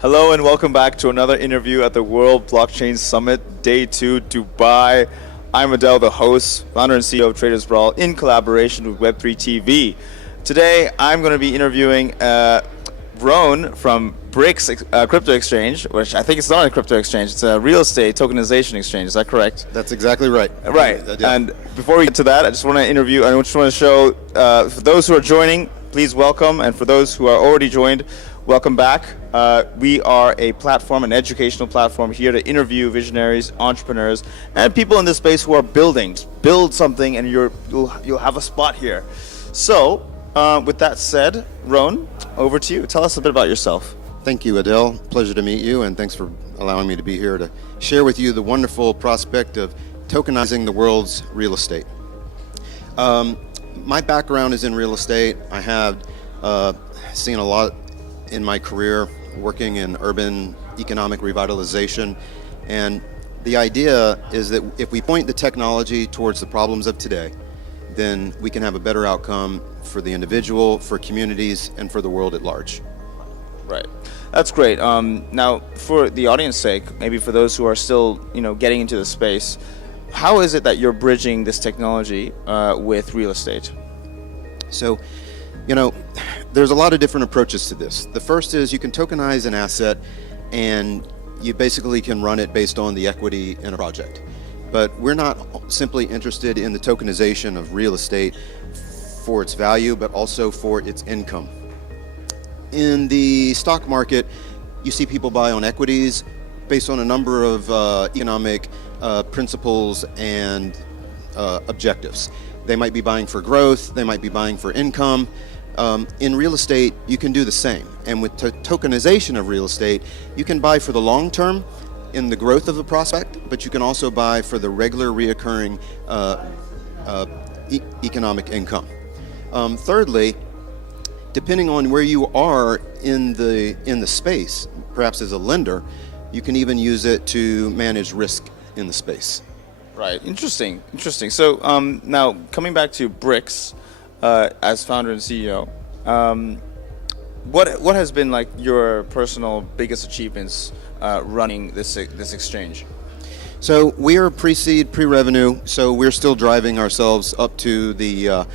Hello and welcome back to another interview at the World Blockchain Summit, Day 2, Dubai. I'm Adel, the host, founder and CEO of Traders Brawl, in collaboration with Web3 TV. Today, I'm going to be interviewing Roan from Bricks crypto exchange, which I think it's not a crypto exchange, it's a real estate tokenization exchange. Is that correct? That's exactly right. Right. Yeah. And before we get to that, I just want to interview, I just want to show, for those who are joining, please welcome, and for those who are already joined, welcome back. We are a platform, an educational platform here to interview visionaries, entrepreneurs, and people in this space who are build something, and you'll have a spot here. So, with that said, Roan, over to you. Tell us a bit about yourself. Thank you, Adel. Pleasure to meet you, and thanks for allowing me to be here to share with you the wonderful prospect of tokenizing the world's real estate. My background is in real estate. I have seen a lot in my career working in urban economic revitalization, and the idea is that if we point the technology towards the problems of today, then we can have a better outcome for the individual, for communities, and for the world at large. Right. That's great. Now, for the audience's sake, maybe for those who are still, getting into the space, how is it that you're bridging this technology with real estate? So, there's a lot of different approaches to this. The first is you can tokenize an asset and you basically can run it based on the equity in a project. But we're not simply interested in the tokenization of real estate for its value, but also for its income. In the stock market, you see people buy on equities based on a number of economic principles and objectives. They might be buying for growth, they might be buying for income. In real estate, you can do the same. And with tokenization of real estate, you can buy for the long term in the growth of the prospect, but you can also buy for the regular reoccurring economic income. Thirdly, depending on where you are in the space, perhaps as a lender, you can even use it to manage risk in the space. Right. Interesting. So now coming back to Bricks, as founder and CEO, what has been like your personal biggest achievements running this exchange? So we are pre-seed, pre-revenue, so we're still driving ourselves up to the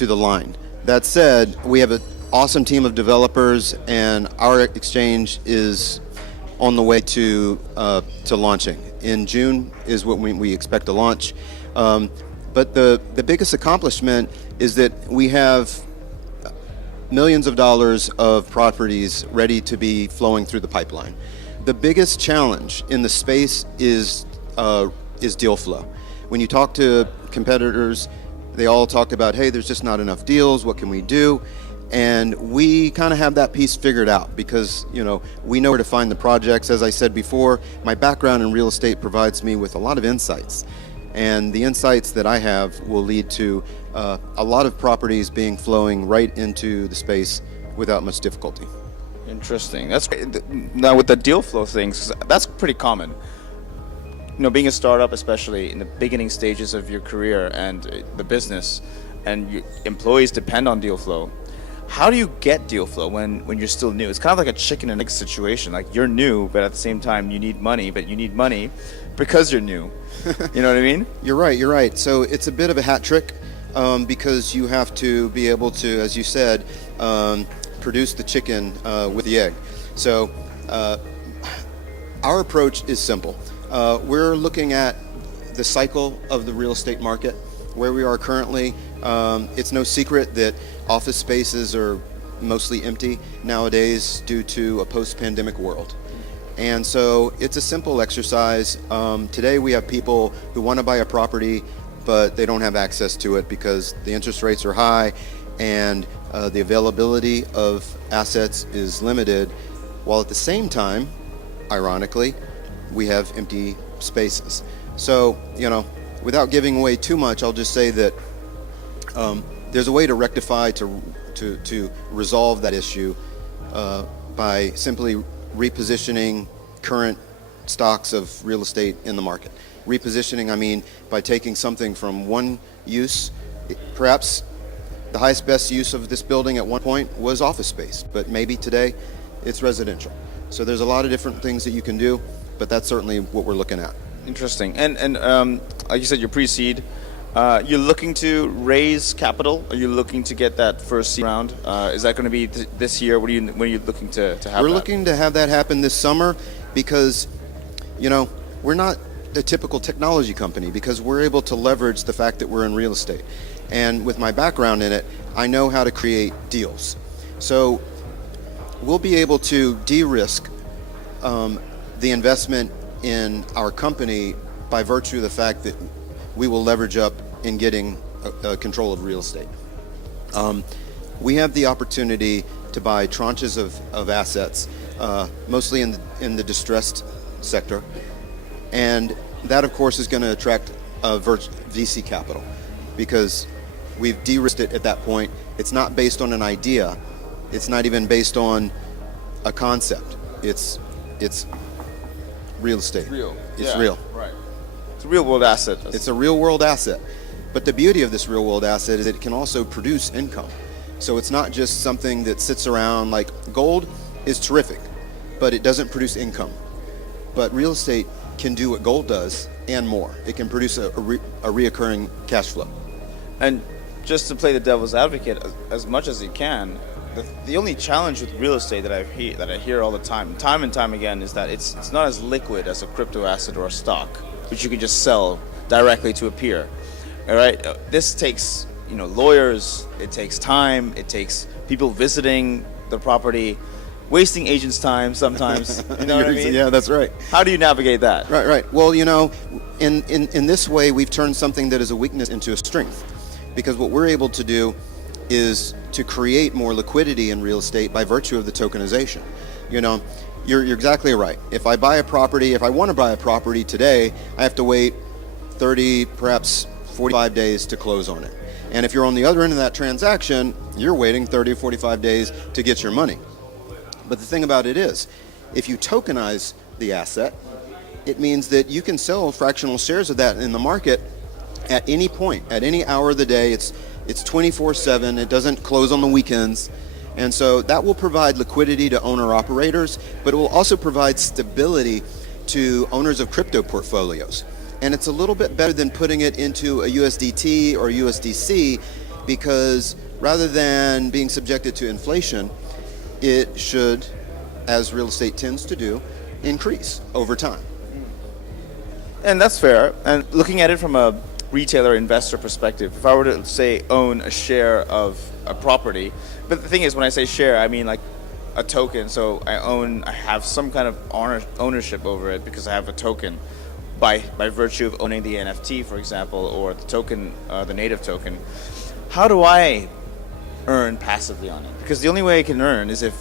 line. That said, we have an awesome team of developers, and our exchange is on the way to launching. In June is what we expect to launch. But the biggest accomplishment is that we have millions of dollars of properties ready to be flowing through the pipeline. The biggest challenge in the space is deal flow. When you talk to competitors, they all talk about, hey, there's just not enough deals, what can we do? And we kind of have that piece figured out because, we know where to find the projects. As I said before, my background in real estate provides me with a lot of insights. And the insights that I have will lead to a lot of properties flowing right into the space without much difficulty. Interesting. That's great. Now with the deal flow things, that's pretty common. Being a startup, especially in the beginning stages of your career and the business, and your employees depend on deal flow. How do you get deal flow when you're still new? It's kind of like a chicken and egg situation. Like you're new, but at the same time you need money, but you need money because you're new. You know what I mean? You're right. So it's a bit of a hat trick because you have to be able to, as you said, produce the chicken with the egg. So our approach is simple. We're looking at the cycle of the real estate market, where we are currently. It's no secret that office spaces are mostly empty nowadays due to a post-pandemic world. And so it's a simple exercise. Today we have people who want to buy a property, but they don't have access to it because the interest rates are high and the availability of assets is limited, while at the same time, ironically, we have empty spaces. So, without giving away too much, I'll just say that there's a way to rectify, to resolve that issue by simply repositioning current stocks of real estate in the market. Repositioning, I mean, by taking something from one use, perhaps the highest best use of this building at one point was office space, but maybe today it's residential. So there's a lot of different things that you can do, but that's certainly what we're looking at. Interesting. And like you said, you're pre-seed. You're looking to raise capital? Are you looking to get that first seed round? Is that going to be this year? When are you looking to have We're that? looking to have that happen this summer because, we're not a typical technology company because we're able to leverage the fact that we're in real estate. And with my background in it, I know how to create deals. So we'll be able to de-risk the investment in our company by virtue of the fact that we will leverage up in getting control of real estate. We have the opportunity to buy tranches of assets, mostly in the distressed sector, and that of course is going to attract VC capital because we've de-risked it at that point. It's not based on an idea. It's not even based on a concept. It's real estate. Real. It's real. Right. It's a real world asset. It's a real world asset. But the beauty of this real world asset is it can also produce income. So it's not just something that sits around. Like gold is terrific, but it doesn't produce income. But real estate can do what gold does and more. It can produce a reoccurring cash flow. And just to play the devil's advocate as much as you can, the only challenge with real estate that I hear all the time and time again, is that it's not as liquid as a crypto asset or a stock, which you can just sell directly to a peer. All right, this takes lawyers, it takes time, it takes people visiting the property, wasting agents' time sometimes. You know what I mean? Yeah, that's right. How do you navigate that? Right. Well, in this way, we've turned something that is a weakness into a strength, because what we're able to do is to create more liquidity in real estate by virtue of the tokenization. You're exactly right. If I want to buy a property today, I have to wait 30, perhaps 45 days to close on it. And if you're on the other end of that transaction, you're waiting 30 or 45 days to get your money. But the thing about it is, if you tokenize the asset, it means that you can sell fractional shares of that in the market at any point, at any hour of the day. It's 24/7. It doesn't close on the weekends. And so that will provide liquidity to owner-operators, but it will also provide stability to owners of crypto portfolios. And it's a little bit better than putting it into a USDT or USDC, because rather than being subjected to inflation, it should, as real estate tends to do, increase over time. And that's fair. And looking at it from a retailer investor perspective, if I were to say own a share of a property, but the thing is, when I say share, I mean like a token. So I have some kind of ownership over it because I have a token by virtue of owning the NFT, for example, or the token, the native token. How do I earn passively on it? Because the only way I can earn is if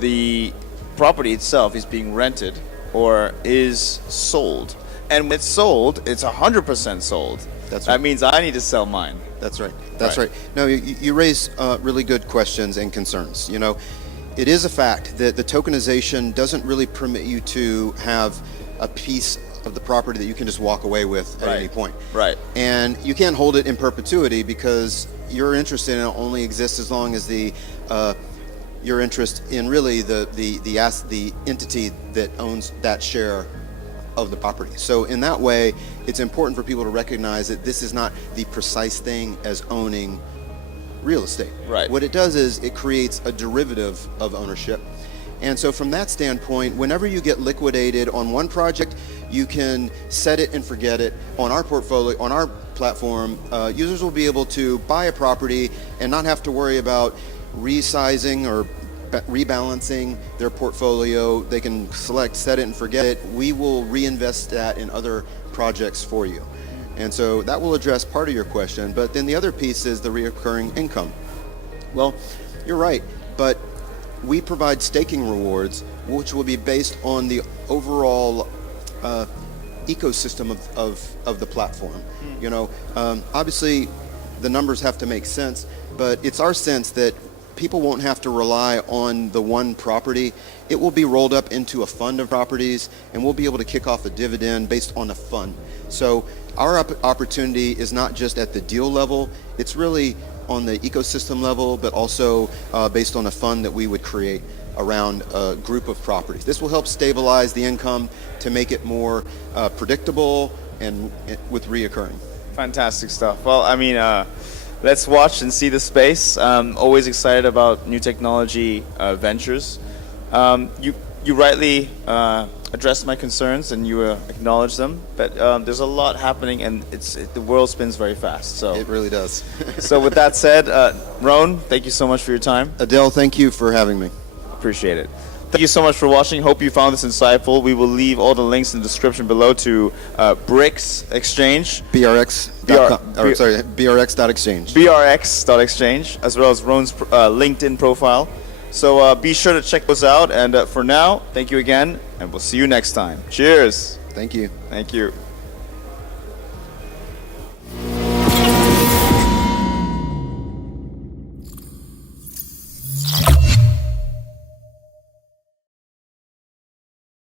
the property itself is being rented or is sold. And when it's sold, it's 100% sold. That's right. That means I need to sell mine. That's right. No, you raise really good questions and concerns. It is a fact that the tokenization doesn't really permit you to have a piece of the property that you can just walk away with at any point. Right. And you can't hold it in perpetuity because your interest in it only exists as long as your interest in really the entity that owns that share of the property. So in that way, it's important for people to recognize that this is not the precise thing as owning real estate. Right. What it does is it creates a derivative of ownership. And so from that standpoint, whenever you get liquidated on one project, you can set it and forget it. On our portfolio, on our platform, users will be able to buy a property and not have to worry about resizing or rebalancing their portfolio. They can select set it and forget it. We will reinvest that in other projects for you. And so that will address part of your question. But then the other piece is the recurring income. Well, you're right, but we provide staking rewards, which will be based on the overall ecosystem of the platform. Obviously the numbers have to make sense, but it's our sense that people won't have to rely on the one property. It will be rolled up into a fund of properties, and we'll be able to kick off a dividend based on a fund. So our opportunity is not just at the deal level, it's really on the ecosystem level, but also based on a fund that we would create around a group of properties. This will help stabilize the income to make it more predictable and with reoccurring. Fantastic stuff. Well, I mean, let's watch and see the space. Always excited about new technology ventures. You rightly addressed my concerns and you acknowledged them, but there's a lot happening and the world spins very fast. So It really does. so with that said, Roan, thank you so much for your time. Adel, thank you for having me. Appreciate it. Thank you so much for watching. Hope you found this insightful. We will leave all the links in the description below to BRICS Exchange. BRX.exchange. BRX.exchange, as well as Roan's LinkedIn profile. So be sure to check those out. And for now, thank you again, and we'll see you next time. Cheers. Thank you. Thank you.